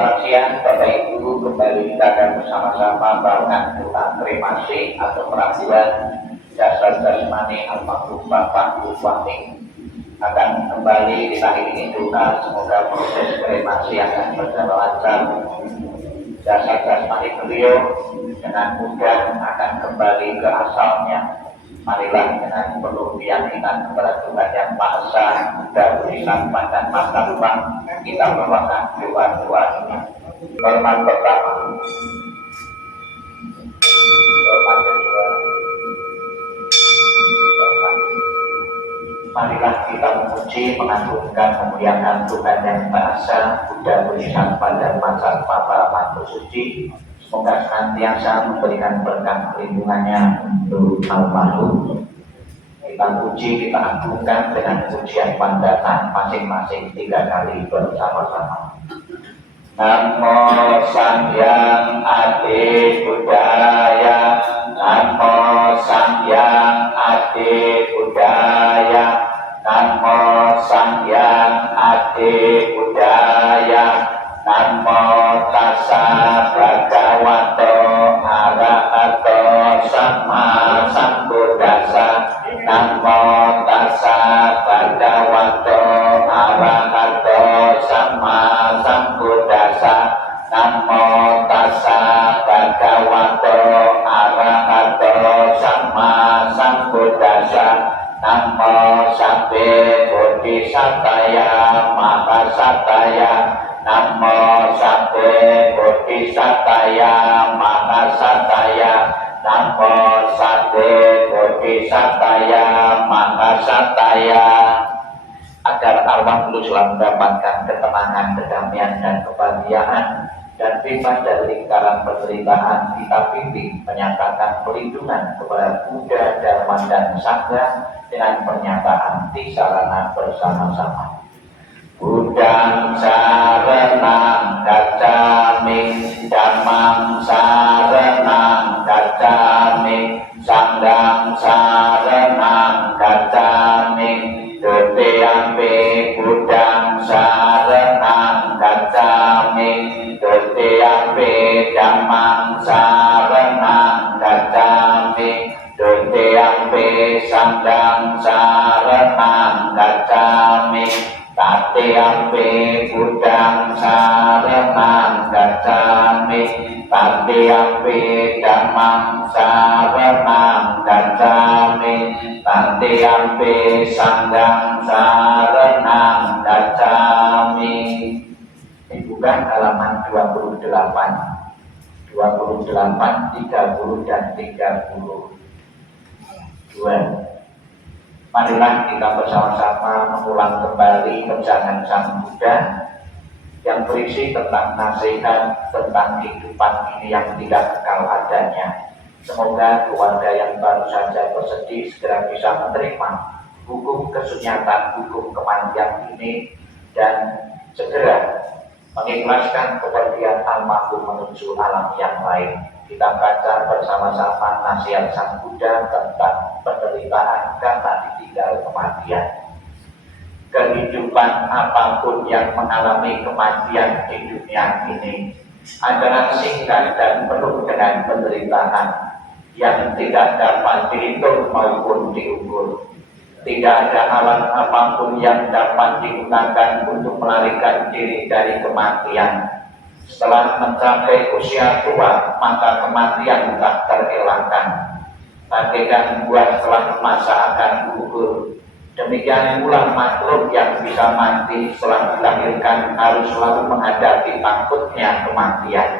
Selamat siang Bapak Ibu, kembali kita akan bersama-sama melakukan doa kremasi atau perapian jasad jasmani almarhum Bapak Wahid. Akan kembali kita ini doa semoga proses kremasi akan berjalan lancar. Jasad jasmani beliau dengan mudah akan kembali ke asalnya. Marilah dengan penuh keyakinan kepada Tuhan Yang Maha Esa dan berikan dan mata Tuhan kita melakukan doa-doa ini. Hormat pertama, hormat kedua, hormat. Marilah kita memuji, mengagungkan, memuliakan Tuhan Yang Maha Esa, Buddha berikan pada masa Papa Mantu Suci. Semoga senantiasa memberikan berkat perlindungannya untuk almarhum. Kita puji, kita agungkan dengan pujian pandatan masing-masing 3 kali bersama-sama. Namo Sangyang Adi Buddhaya, Namo Sangyang Adi Buddhaya, Namo Sangyang Adi Buddhaya. Namo tassa bhagavato arahato samma sambuddhassa. Namo tassa bhagavato arahato samma sambuddhassa. Namo tassa bhagavato arahato samma sambuddhassa. Namo sabbe bodhisataya mahasataya. Namo sabbe bodhisataya mahasataya. Namo sabbe bodhisataya mahasataya. Agar Allah selalu mendapatkan ketenangan, kedamaian, dan kebahagiaan dan bebas dari lingkaran penderitaan, kita bimbing menyatakan perlindungan kepada Buddha, Dharma, dan Sangha dengan pernyataan tisarana bersama-sama. Buddhang saranang gacchami, dhammang saranang gacchami, sanghang saranang gacchami, dutiyampi buddhang saranang gacchami, dutiyampi dhammang saranang gacchami, dutiyampi sanghang saranang gacchami. Tatiyampi buddhang saranang gacchami, tatiyampi dhammang saranang gacchami, tatiyampi sanghang saranang gacchami. Dibuka halaman 28, 30 dan 32. Marilah kita bersama-sama mengulang kembali kejangan Sang Buddha yang berisi tentang nasihat tentang kehidupan ini yang tidak kekal adanya. Semoga keluarga yang baru saja bersedih segera bisa menerima hukum kesunyatan, hukum kematian ini dan segera mengikhlaskan kepergian almarhum menuju alam yang lain. Kita baca bersama-sama nasihat Sang Buddha tentang penderitaan karena ditinggal kematian. Kehidupan apapun yang mengalami kematian di dunia ini adalah singkat dan penuh dengan penderitaan yang tidak dapat dihitung maupun diukur. Tidak ada alat apapun yang dapat digunakan untuk melarikan diri dari kematian. Setelah mencapai usia tua, maka kematian tak terelakkan. Bagaikan buah setelah masa akan gugur. Demikian pula makhluk yang bisa mati setelah dilahirkan harus selalu menghadapi takutnya kematian.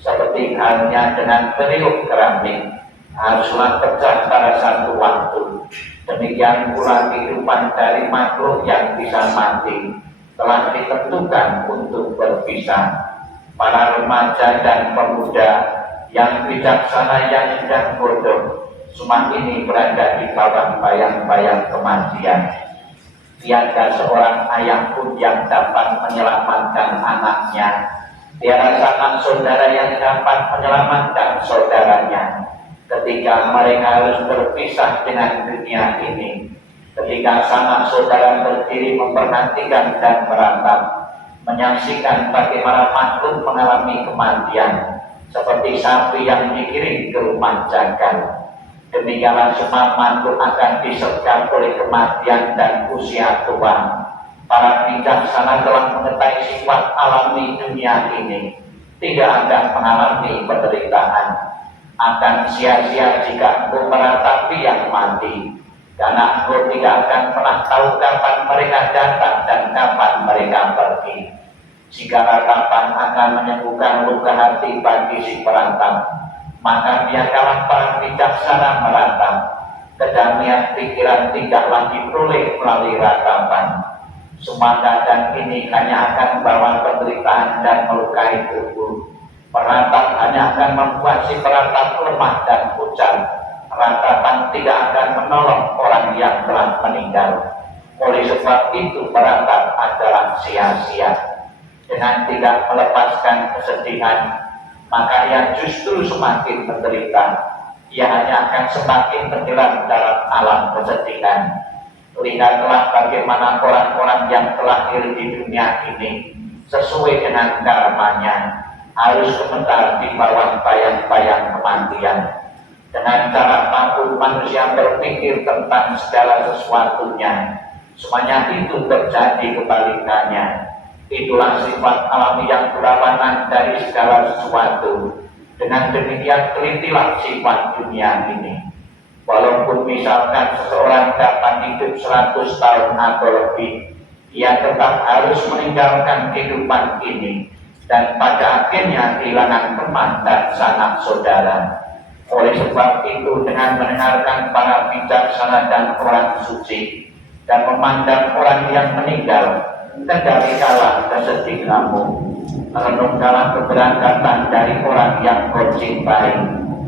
Seperti halnya dengan peniup keramik, haruslah pecah pada satu waktu. Demikian pula kehidupan dari makhluk yang bisa mati telah ditentukan untuk berpisah. Para remaja dan pemuda yang bijaksana yang sedang bodoh semua ini berada di bawah bayang-bayang kematian. Tiada seorang ayah pun yang dapat menyelamatkan anaknya. Tiada sanak saudara yang dapat menyelamatkan saudaranya ketika mereka harus berpisah dengan dunia ini. Ketika sanak saudara berdiri memperhatikan dan meratap, menyaksikan bagaimana makhluk mengalami kematian seperti sapi yang dikirim ke rumah jagal. Demikianlah semua makhluk akan disergap oleh kematian dan usia tua. Para bijaksana telah mengetahui sifat alami dunia ini, tidak akan mengalami penderitaan. Akan sia-sia jika engkau meratapi yang mati, karena engkau tidak akan pernah tahu kapan mereka datang dan kapan mereka pergi. Jika ratapan akan menyembuhkan luka hati bagi si peratap, maka biarkanlah para bijaksana meratap. Kedamaian pikiran tidak lagi peroleh melalui ratapan. Semua keadaan ini hanya akan membawa penderitaan dan melukai tubuh. Peratap hanya akan membuat si peratap lemah dan pucat. Ratapan tidak akan menolong orang yang telah meninggal. Oleh sebab itu peratap adalah sia-sia. Dengan tidak melepaskan kesedihan, maka ia justru semakin menderita. Ia hanya akan semakin tenggelam dalam alam kesedihan. Lihatlah bagaimana orang-orang yang terlahir di dunia ini sesuai dengan karmanya harus sebentar di bawah bayang-bayang kematian. Dengan cara takut manusia berpikir tentang segala sesuatunya, semuanya itu terjadi kebalikannya. Itulah sifat alami yang berlawanan dari segala sesuatu. Dengan demikian telitilah sifat dunia ini. Walaupun misalkan seseorang dapat hidup 100 tahun atau lebih, ia tetap harus meninggalkan kehidupan ini dan pada akhirnya kehilangan teman dan sanak saudara. Oleh sebab itu, dengan mendengarkan para bijaksana dan orang suci dan memandang orang yang meninggal, kendalikanlah kesedihanmu, renungkanlah keberangkatan dari orang yang kau cintai.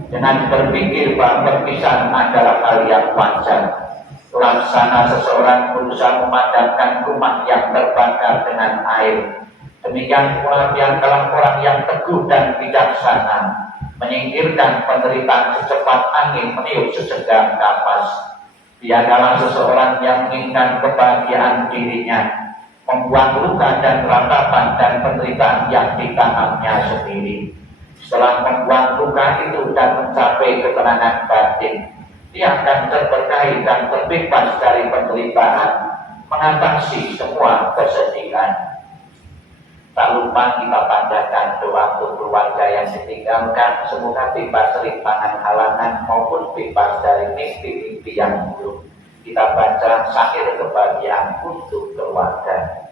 Dengan berpikir bahwa perpisahan adalah hal yang wajar. Laksana seseorang berusaha memadamkan rumah yang terbakar dengan air. Demikian pula biarkanlah orang yang teguh dan bijaksana menyingkirkan penderitaan secepat angin meniup sesedang kapas. Biarkanlah seseorang yang menginginkan kebahagiaan dirinya membuat luka dan ratapan dan penderitaan yang ditanamnya sendiri. Setelah membuat luka itu dan mencapai ketenangan batin, dia akan terberkahi dan terbebas dari penderitaan, mengatasi semua kesedihan. Tak lupa kita panjatkan doa untuk keluarga yang ditinggalkan, semoga bebas dari tangan halangan maupun bebas dari mimpi-mimpi yang buruk. Kita baca syair kebahagiaan untuk keluarga.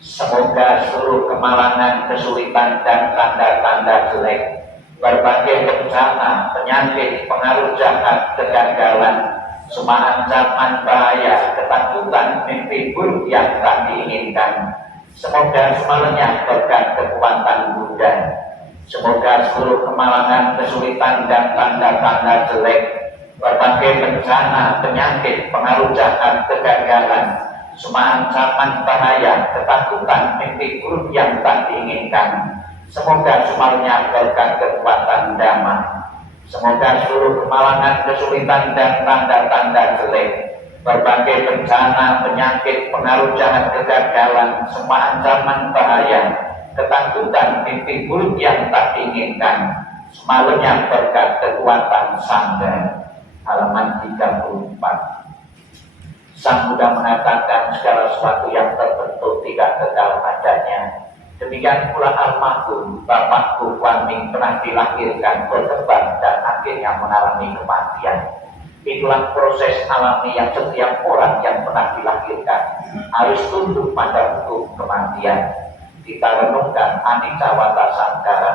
Semoga seluruh kemalangan, kesulitan, dan tanda-tanda jelek, berbagai bencana, penyakit, pengaruh jahat, kegagalan, semua ancaman bahaya, ketakutan, mimpi buruk yang tak diinginkan, semoga semuanya berkat kekuatan Buddha. Semoga seluruh kemalangan, kesulitan, dan tanda-tanda jelek, berbagai bencana, penyakit, pengaruh jahat, kegagalan, semua ancaman bahaya, ketakutan, mimpi buruk yang tak diinginkan, semoga semuanya berkat kekuatan Dhamma. Semoga seluruh kemalangan, kesulitan, dan tanda-tanda jelek, berbagai bencana, penyakit, pengaruh jahat, kegagalan, semua ancaman bahaya, ketakutan, mimpi buruk yang tak diinginkan, semuanya berkat kekuatan Sangha. Halaman 34. Sang Buddha mengatakan segala sesuatu yang terbentuk tidak kekal adanya. Demikian pula almarhum Bapakku Kuan-Ming pernah dilahirkan, berkembang, dan akhirnya mengalami kematian. Itulah proses alami yang setiap orang yang pernah dilahirkan harus tunduk pada hukum kematian. Kita renungkan anicca wata sankhara.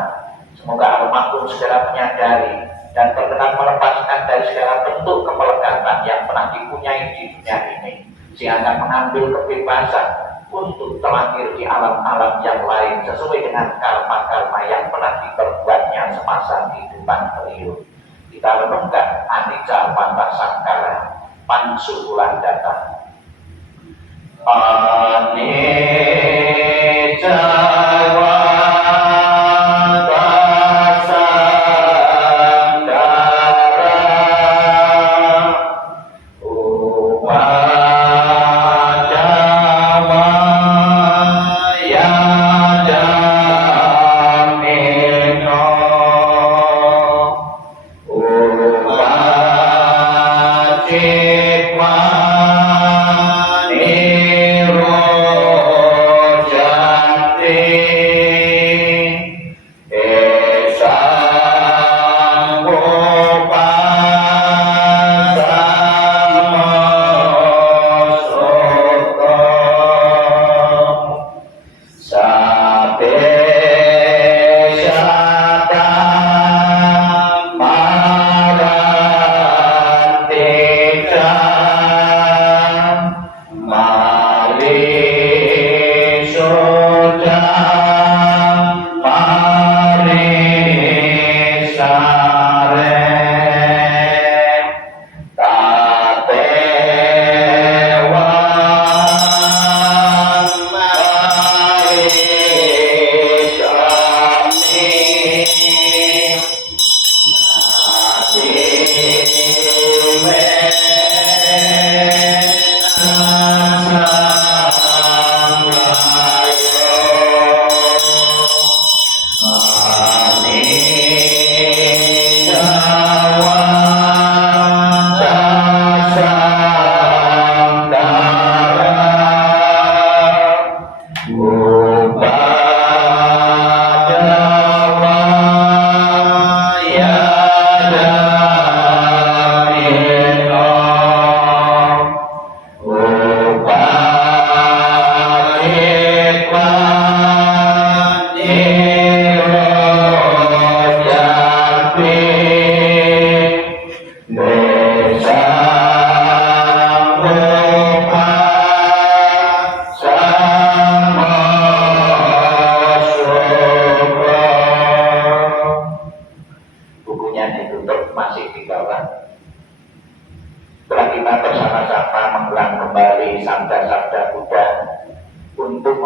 Semoga almarhum segera menyadari dan berkenan melepaskan dari segala bentuk kemelekatan yang pernah dipunyai di dunia ini, sehingga mengambil kebebasan untuk terlahir di alam-alam yang lain sesuai dengan karma-karma yang pernah diperbuatnya semasa kehidupan beliau. Kita renungkan anicca wata sankhara. Pansukulan datang. Anicca ya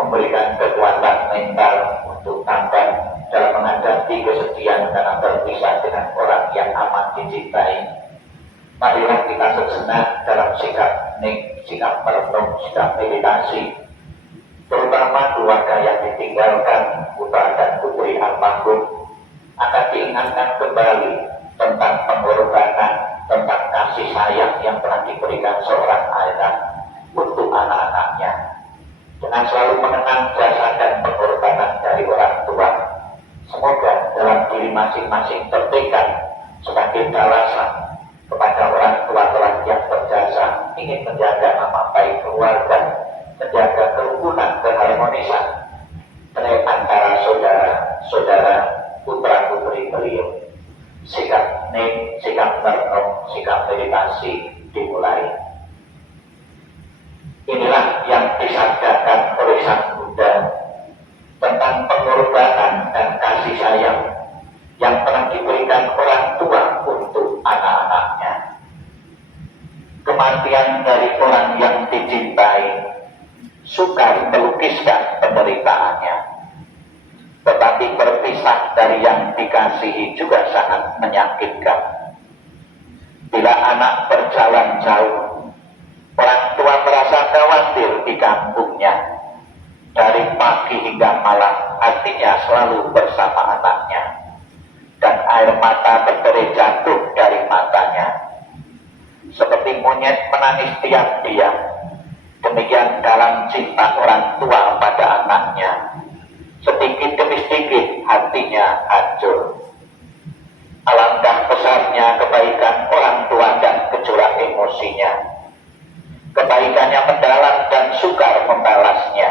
memberikan kekuatan mental untuk tambah dalam menghadapi kesedihan karena berpisah dengan orang yang amat dicintai. Marilah kita sejenak dalam sikap merenung, sikap meditasi, terutama keluarga yang ditinggalkan, putra dan putri almarhum, akan diingatkan kembali tentang pengorbanan, tentang kasih sayang yang telah diberikan seorang ayah untuk anak-anaknya. Dengan selalu mengenang jasa dan pengorbanan dari orang tua, semoga dalam diri masing-masing tertekad sebagai balasan kepada orang tua telah yang berjasa ingin menjaga nama baik keluarga, menjaga kerukunan, keharmonisan antara saudara-saudara, putra-putri beliau. Sikap merenung, sikap meditasi dimulai. Inilah yang disabdakan oleh Sang Buddha tentang pengorbanan dan kasih sayang yang telah diberikan orang tua untuk anak-anaknya. Kematian dari orang yang dicintai sukar melukiskan penderitaannya, tetapi berpisah dari yang dikasihi juga sangat menyakitkan. Bila anak berjalan jauh, orang tua merasa khawatir di kampungnya. Dari pagi hingga malam, hatinya selalu bersama anaknya. Dan air mata berderai jatuh dari matanya. Seperti monyet menangis diam-diam. Demikian dalam cinta orang tua pada anaknya. Sedikit demi sedikit hatinya hancur. Alangkah besarnya kebaikan orang tua dan gejolak emosinya. Kebaikannya mendalam dan sukar membalasnya.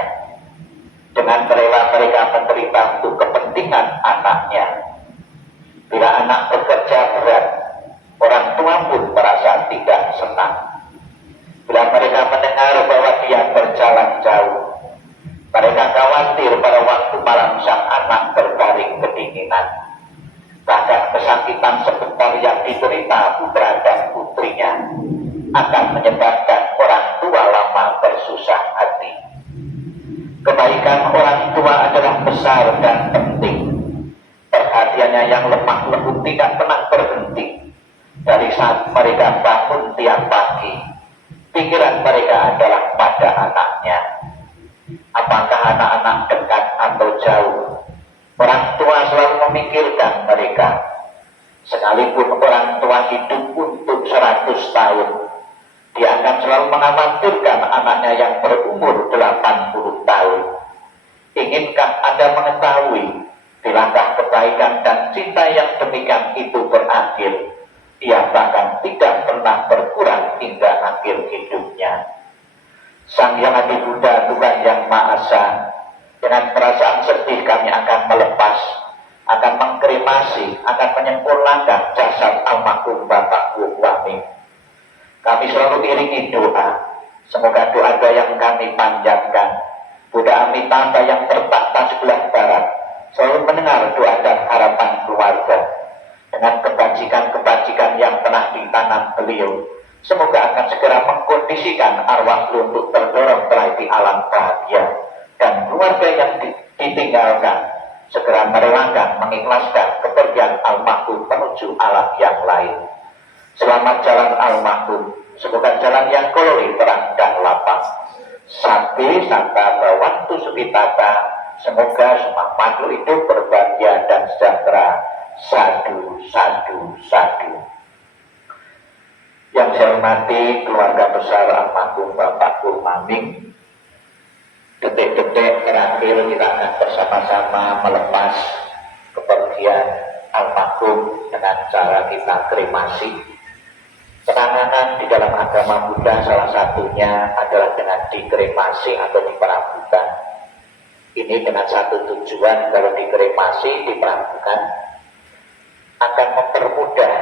Dengan rela mereka menderita untuk kepentingan anaknya. Bila anak bekerja berat, orang tua pun merasa tidak senang. Bila mereka mendengar bahwa dia berjalan jauh, mereka khawatir pada waktu malam sang anak berbaring kedinginan. Bahkan kesakitan sebentar yang diderita putra dan putrinya akan menyebabkan orang tua lama bersusah hati. Kebaikan orang tua adalah besar dan penting. Perhatiannya yang lemah lembut tidak pernah berhenti. Dari saat mereka bangun tiap pagi, pikiran mereka adalah pada anaknya. Apakah anak-anak dekat atau jauh, orang tua selalu memikirkan mereka. Sekalipun orang tua hidup untuk 100 tahun, dia akan selalu mengkhawatirkan anaknya yang berumur 80 tahun. Inginkah Anda mengetahui, bilangkah kebaikan dan cinta yang demikian itu berakhir, ia bahkan tidak pernah berkurang hingga akhir hidupnya. Sang Yang Adi Buddha, Tuhan Yang Maha Esa, dengan perasaan sedih kami akan melepas, akan mengkremasi, akan menyempurnakan jasad almarhum Bapak Wami. Kami selalu iringi doa. Semoga doa yang kami panjatkan, Buddha Amitabha yang tertakhta sebelah barat, selalu mendengar doa dan harapan keluarga. Dengan kebajikan-kebajikan yang telah ditanam beliau, semoga akan segera mengkondisikan arwah untuk terdorong di alam bahagia. Dan keluarga yang ditinggalkan, segera merelakan, mengikhlaskan kepergian almarhum menuju alam yang lain. Selamat jalan almarhum, semoga jalan yang kolori, terang dan lapang. Sabbe santa bawantu sukitata, semoga semua makhluk hidup berbahagia dan sejahtera. Sadu, sadu, sadu. Yang saya hormati keluarga besar almarhum Bapak Purmaming, detik-detik terakhir kita akan bersama-sama melepas kepergian almarhum dengan cara kita kremasi. Penanganan di dalam agama Buddha salah satunya adalah dengan dikremasi atau diperabukan. Ini dengan satu tujuan, kalau dikremasi, diperabukan, akan mempermudah,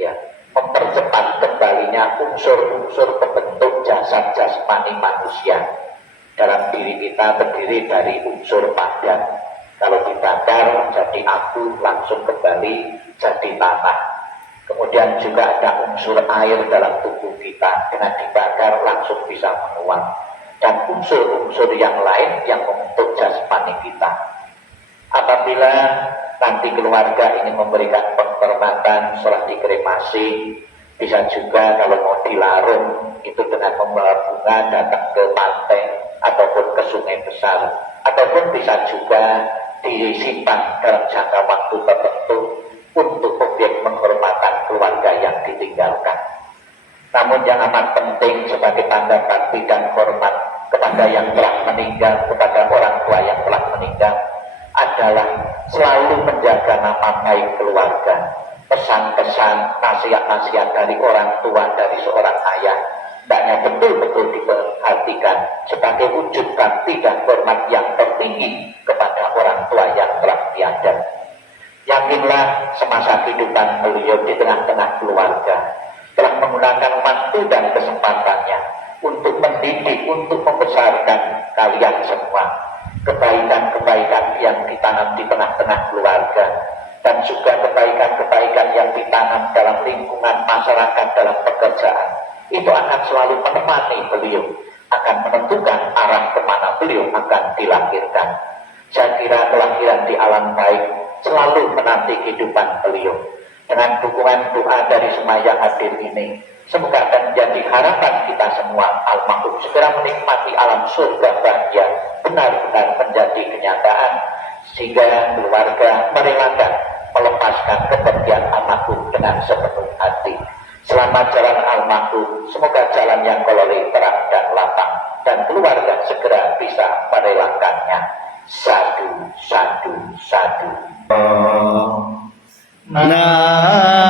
ya, mempercepat kembalinya unsur-unsur pembentuk jasad jasmani manusia. Dalam diri kita terdiri dari unsur padat. Kalau dibakar jadi abu, langsung kembali jadi tanah. Kemudian juga ada unsur air dalam tubuh kita, dengan dibakar langsung bisa menguap. dan unsur-unsur yang lain yang membentuk jasmani kita. Apabila nanti keluarga ingin memberikan penghormatan setelah dikremasi, bisa juga kalau mau dilarung itu dengan membawa bunga datang ke pantai ataupun ke sungai besar, ataupun bisa juga disimpan dalam jangka waktu tertentu untuk objek penghormatan keluarga yang ditinggalkan. Namun yang amat penting sebagai tanda bakti dan hormat kepada yang telah meninggal, kepada orang tua yang telah meninggal, adalah selalu menjaga nama baik keluarga. Pesan-pesan, nasihat-nasihat dari orang tua, dari seorang ayah, hendaknya betul-betul diperhatikan sebagai wujud bakti dan hormat yang tertinggi kepada orang tua yang telah tiada. Yakinlah semasa kehidupan beliau di tengah-tengah keluarga telah menggunakan waktu dan kesempatannya untuk mendidik, untuk membesarkan kalian semua. Kebaikan-kebaikan yang ditanam di tengah-tengah keluarga, dan juga kebaikan-kebaikan yang ditanam dalam lingkungan masyarakat, dalam pekerjaan, itu akan selalu menemani beliau, akan menentukan arah kemana beliau akan dilahirkan. Saya kira kelahiran di alam baik selalu menanti kehidupan beliau. Dengan dukungan doa dari semua yang hadir ini, semoga akan menjadi harapan kita semua almarhum segera menikmati alam surga bahagia benar-benar menjadi kenyataan, sehingga keluarga merelakan melepaskan kepergian almarhum dengan sepenuh hati. Selamat jalan almarhum, semoga jalan yang kolori terang dan lapang, dan keluarga segera bisa merelakannya. Sadu, sadu, sadu. Nah